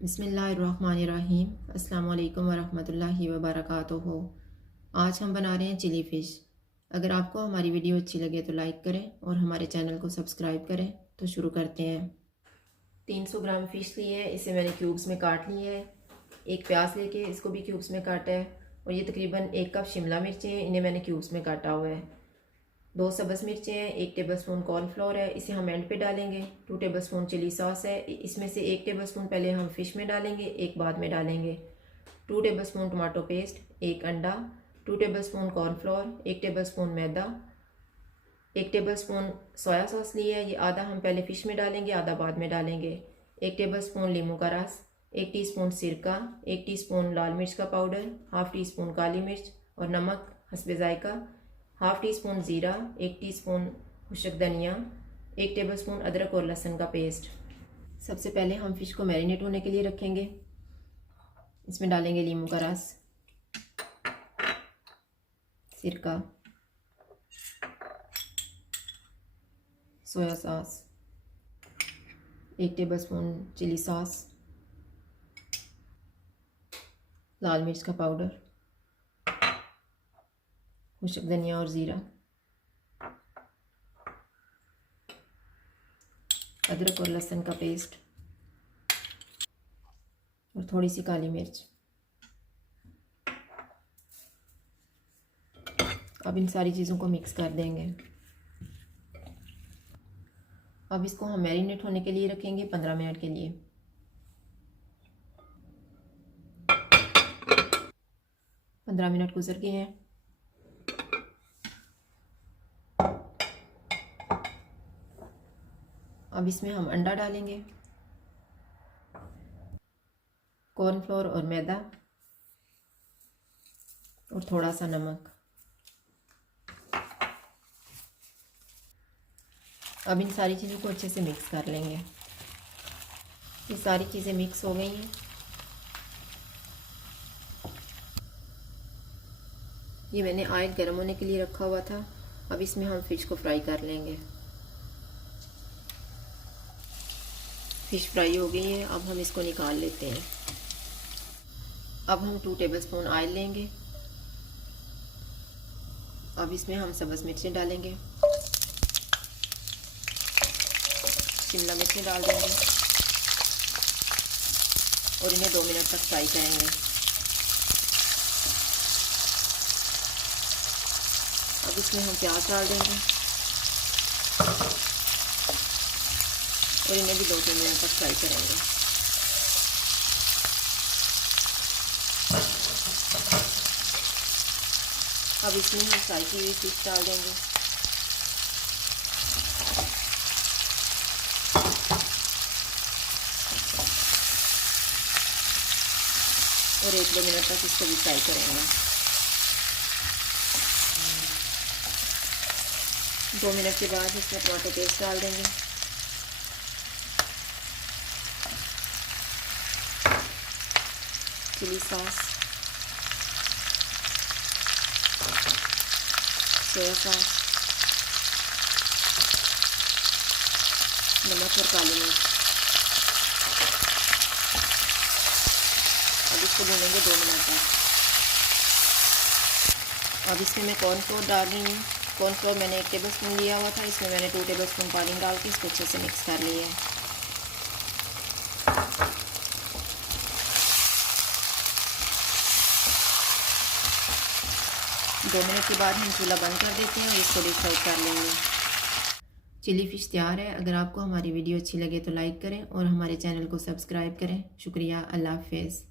बिस्मिल्लाहिर्रहमानिर्रहीम। अस्सलाम वालेकुम वरहमतुल्लाहि वबरकातुहू। आज हम बना रहे हैं चिली फ़िश। अगर आपको हमारी वीडियो अच्छी लगे तो लाइक करें और हमारे चैनल को सब्सक्राइब करें। तो शुरू करते हैं। 300 ग्राम फ़िश ली है, इसे मैंने क्यूब्स में काट लिया है। एक प्याज लेके इसको भी क्यूब्स में काटा है और ये तकरीबन 1 कप शिमला मिर्चें हैं, इन्हें मैंने क्यूब्स में काटा हुआ है। 2 सब्ज़ मिर्चें हैं, 1 टेबलस्पून कॉर्नफ्लोर है, इसे हम एंड पे डालेंगे। 2 टेबलस्पून चिली सॉस है, इसमें से 1 टेबलस्पून पहले हम फ़िश में डालेंगे, 1 बाद में डालेंगे। 2 टेबलस्पून टमाटो पेस्ट, 1 अंडा, 2 टेबलस्पून कॉर्नफ्लोर, 1 टेबलस्पून मैदा, 1 टेबलस्पून सोया सॉस लिया है, ये आधा हम पहले फ़िश में डालेंगे, आधा बाद में डालेंगे। 1 टेबलस्पून लीमू का रस, 1 टीस्पून सिरका, 1 टीस्पून लाल मिर्च का पाउडर, हाफ़ टी स्पून काली मिर्च और नमक हस्बे जायका, हाफ़ टी स्पून ज़ीरा, 1 टीस्पून खुश्क धनिया, 1 टेबलस्पून अदरक और लहसुन का पेस्ट। सबसे पहले हम फ़िश को मैरिनेट होने के लिए रखेंगे। इसमें डालेंगे लीमू का रस, सिरका, soya sauce, 1 tablespoon chilli sauce, लाल मिर्च का पाउडर, खुश्क धनिया और ज़ीरा, अदरक और लहसुन का पेस्ट और थोड़ी सी काली मिर्च। अब इन सारी चीज़ों को मिक्स कर देंगे। अब इसको हम मैरिनेट होने के लिए रखेंगे 15 मिनट के लिए। 15 मिनट गुजर गए हैं। अब इसमें हम अंडा डालेंगे, कॉर्नफ्लोर और मैदा और थोड़ा सा नमक। अब इन सारी चीज़ों को अच्छे से मिक्स कर लेंगे। ये सारी चीज़ें मिक्स हो गई हैं। ये मैंने ऑयल गर्म होने के लिए रखा हुआ था। अब इसमें हम फ़िश को फ्राई कर लेंगे। फ़िश फ्राई हो गई है, अब हम इसको निकाल लेते हैं। अब हम 2 टेबलस्पून ऑयल लेंगे। अब इसमें हम सब्ज़ मिर्चें डालेंगे, शिमला मिर्चें डाल देंगे और इन्हें 2 मिनट तक फ्राई करेंगे। अब इसमें हम प्याज डाल देंगे और इन्हें भी 2-3 मिनट तक फ्राई करेंगे। अब इसमें हम फ्राई की हुई फिश डाल देंगे और 1-2 मिनट तक इसको भी फ्राई करेंगे। 2 मिनट के बाद इसमें टमाटो पेस्ट डाल देंगे, चिली सॉस, सोया सॉस, नमक और काली मिर्च। अब इसको भूनेंगे 2 मिनट तक। अब इसमें मैं कॉर्नफ्लोर डाल रही हूँ। कॉर्नफ्लोर मैंने 1 टेबलस्पून लिया हुआ था, इसमें मैंने 2 टेबलस्पून पानी डाल के इसको अच्छे से मिक्स कर लिया है। दो मिनट के बाद हम चूल्हा बंद कर देते हैं और इसको डिश आउट कर लेंगे। चिली फ़िश तैयार है। अगर आपको हमारी वीडियो अच्छी लगे तो लाइक करें और हमारे चैनल को सब्सक्राइब करें। शुक्रिया। अल्लाह हाफ़िज़।